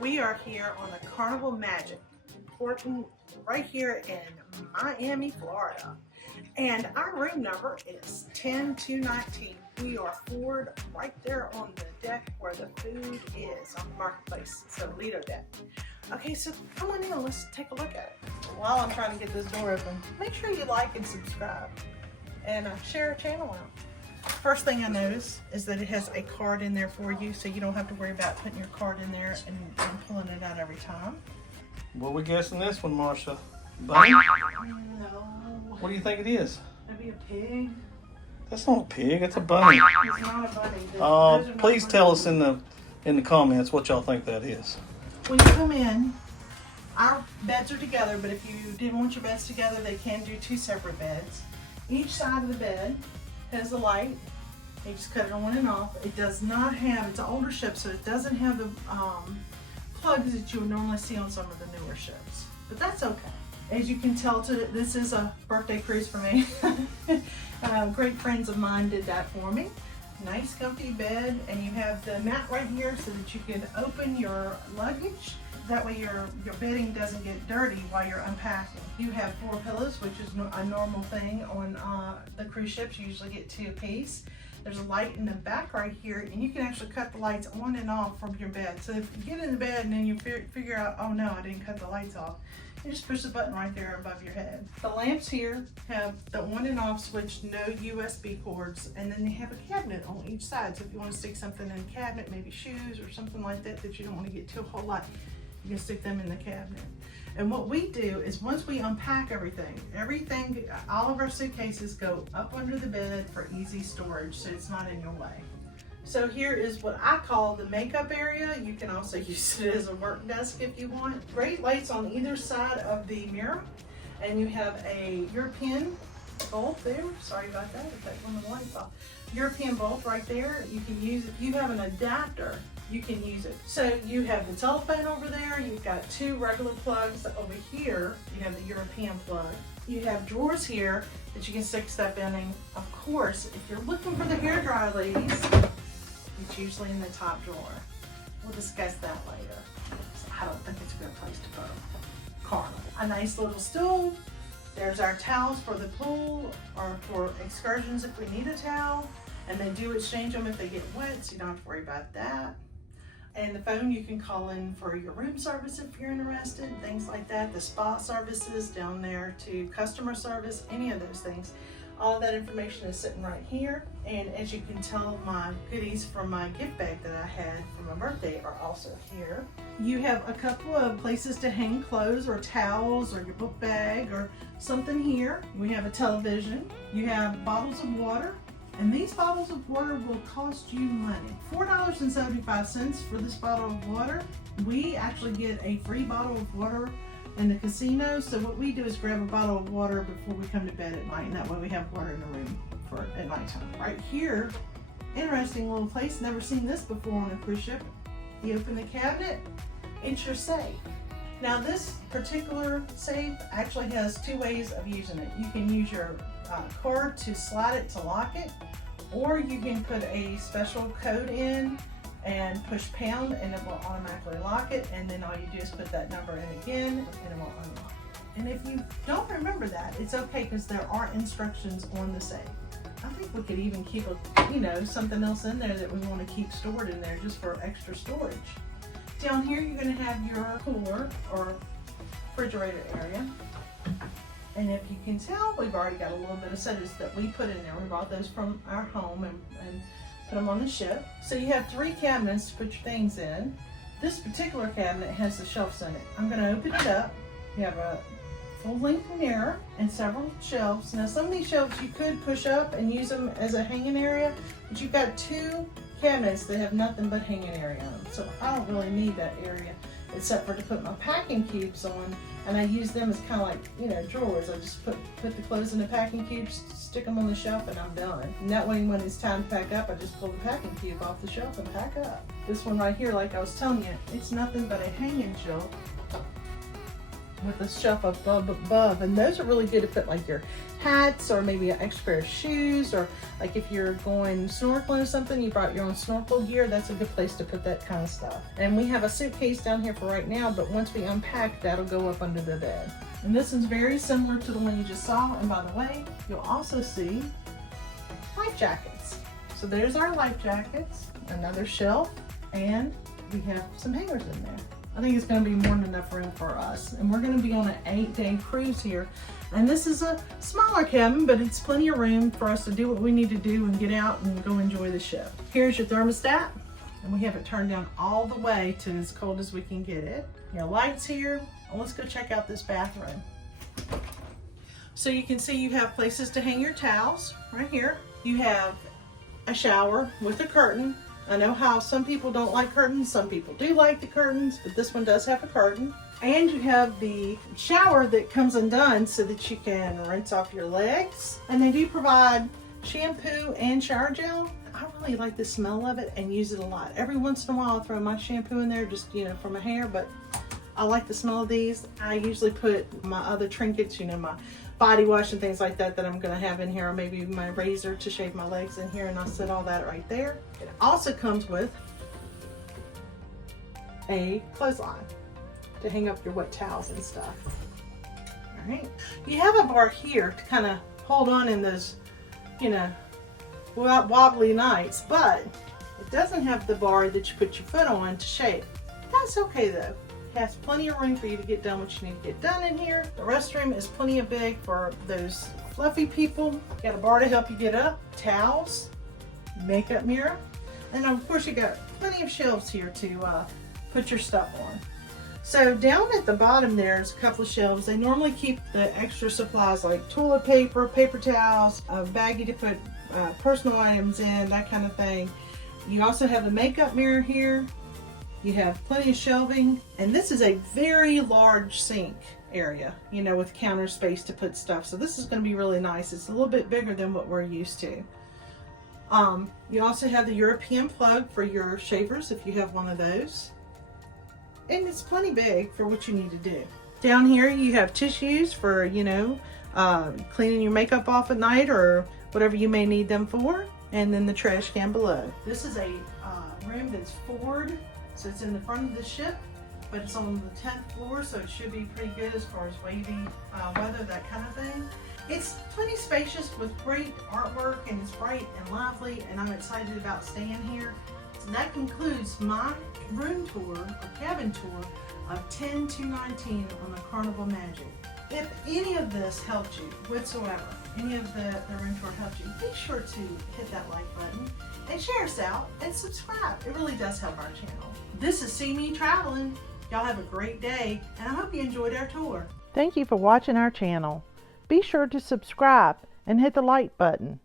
We are here on the Carnival Magic, working right here in Miami, Florida. And our room number is 10219. We are forward right there on the deck where the food is on the marketplace. So Lido Deck. Okay, so come on in, let's take a look at it. While I'm trying to get this door open, make sure you like and subscribe and share our channel out. First thing I notice is that it has a card in there for you, so you don't have to worry about putting your card in there and pulling it out every time. What are we guessing this one, Marsha? Bunny? No. What do you think it is? Maybe a pig? That's not a pig, it's a bunny. It's not a bunny. Please tell us in the comments what y'all think that is. When you come in, our beds are together, but if you didn't want your beds together, they can do two separate beds. Each side of the bed has a light. You just cut it on and off. It does not have, it's an older ship, so it doesn't have the plugs that you would normally see on some of the newer ships. But that's okay. As you can tell, this is a birthday cruise for me. Great friends of mine did that for me. Nice comfy bed, and you have the mat right here so that you can open your luggage. That way your bedding doesn't get dirty while you're unpacking. You have 4 pillows, which is a normal thing on the cruise ships. You usually get 2 apiece. There's a light in the back right here, and you can actually cut the lights on and off from your bed. So if you get in the bed and then you figure out, oh no, I didn't cut the lights off, you just push the button right there above your head. The lamps here have the on and off switch, no USB cords, and then they have a cabinet on each side. So if you want to stick something in the cabinet, maybe shoes or something like that you don't want to get to a whole lot, you can stick them in the cabinet. And what we do is once we unpack everything, all of our suitcases go up under the bed for easy storage, so it's not in your way. So here is what I call the makeup area. You can also use it as a work desk if you want. Great lights on either side of the mirror. And you have a European bulb there. Sorry about that, if that's one of the lights off. European bulb right there. You can use, if you have an adapter, you can use it. So you have the telephone over there. You've got 2 regular plugs over here. You have the European plug. You have drawers here that you can stick stuff in. And of course, if you're looking for the hairdryer, ladies, it's usually in the top drawer. We'll discuss that later. So I don't think it's a good place to put them. Carnival. A nice little stool. There's our towels for the pool or for excursions if we need a towel. And they do exchange them if they get wet, so you don't have to worry about that. And the phone, you can call in for your room service if you're interested, things like that. The spa services down there to customer service, any of those things. All that information is sitting right here. And as you can tell, my goodies from my gift bag that I had for my birthday are also here. You have a couple of places to hang clothes or towels or your book bag or something here. We have a television. You have bottles of water. And these bottles of water will cost you money. $4.75 for this bottle of water. We actually get a free bottle of water in the casino. So what we do is grab a bottle of water before we come to bed at night, and that way we have water in the room for at nighttime. Right here, interesting little place. Never seen this before on a cruise ship. You open the cabinet, it's your safe. Now this particular safe actually has 2 ways of using it. You can use your card to slide it to lock it, or you can put a special code in and push pound and it will automatically lock it, and then all you do is put that number in again and it will unlock it. And if you don't remember that, it's okay because there are instructions on the safe. I think we could even keep something else in there that we want to keep stored in there just for extra storage. Down here you're going to have your cooler or refrigerator area. And if you can tell, we've already got a little bit of sodas that we put in there. We brought those from our home and put them on the ship. So you have 3 cabinets to put your things in. This particular cabinet has the shelves in it. I'm going to open it up. You have a full-length mirror and several shelves. Now some of these shelves you could push up and use them as a hanging area, but you've got 2 cabinets that have nothing but hanging area on them. So I don't really need that area except for to put my packing cubes on, and I use them as kind of like, drawers. I just put the clothes in the packing cubes, stick them on the shelf, and I'm done. And that way when it's time to pack up, I just pull the packing cube off the shelf and pack up. This one right here, like I was telling you, it's nothing but a hanging shelf with a shelf above, and those are really good to put like your hats or maybe an extra pair of shoes, or like if you're going snorkeling or something, you brought your own snorkel gear, that's a good place to put that kind of stuff. And we have a suitcase down here for right now, but once we unpack, that'll go up under the bed. And this is very similar to the one you just saw. And by the way, you'll also see life jackets. So there's our life jackets, another shelf, and we have some hangers in there. I think it's going to be more than enough room for us. And we're going to be on an 8-day cruise here. And this is a smaller cabin, but it's plenty of room for us to do what we need to do and get out and go enjoy the ship. Here's your thermostat. And we have it turned down all the way to as cold as we can get it. Your lights here. Well, let's go check out this bathroom. So you can see you have places to hang your towels right here. You have a shower with a curtain. I know how some people don't like curtains, some people do like the curtains, but this one does have a curtain. And you have the shower that comes undone so that you can rinse off your legs. And they do provide shampoo and shower gel. I really like the smell of it and use it a lot. Every once in a while I'll throw my shampoo in there just, for my hair, but I like the smell of these. I usually put my other trinkets, my body wash and things like that I'm gonna have in here, or maybe my razor to shave my legs in here, and I'll set all that right there. It also comes with a clothesline to hang up your wet towels and stuff. All right, you have a bar here to kind of hold on in those, wobbly nights, but it doesn't have the bar that you put your foot on to shave. That's okay though. It has plenty of room for you to get done what you need to get done in here. The restroom is plenty of big for those fluffy people. Got a bar to help you get up, towels, makeup mirror, and of course you got plenty of shelves here to put your stuff on. So down at the bottom there's a couple of shelves. They normally keep the extra supplies like toilet paper, paper towels, a baggie to put personal items in, that kind of thing. You also have the makeup mirror here. You have plenty of shelving, and this is a very large sink area, with counter space to put stuff. So this is going to be really nice. It's a little bit bigger than what we're used to. You also have the European plug for your shavers if you have one of those. And it's plenty big for what you need to do. Down here you have tissues for, cleaning your makeup off at night or whatever you may need them for. And then the trash can below. This is a room that's forward. So it's in the front of the ship, but it's on the 10th floor, so it should be pretty good as far as wavy weather, that kind of thing. It's plenty spacious with great artwork, and it's bright and lively, and I'm excited about staying here. So that concludes my room tour, or cabin tour, of 10-19 on the Carnival Magic. If any of this helped you whatsoever, any of the room tour helped you, be sure to hit that like button and share us out and subscribe. It really does help our channel. This is See Me Traveling. Y'all have a great day, and I hope you enjoyed our tour. Thank you for watching our channel. Be sure to subscribe and hit the like button.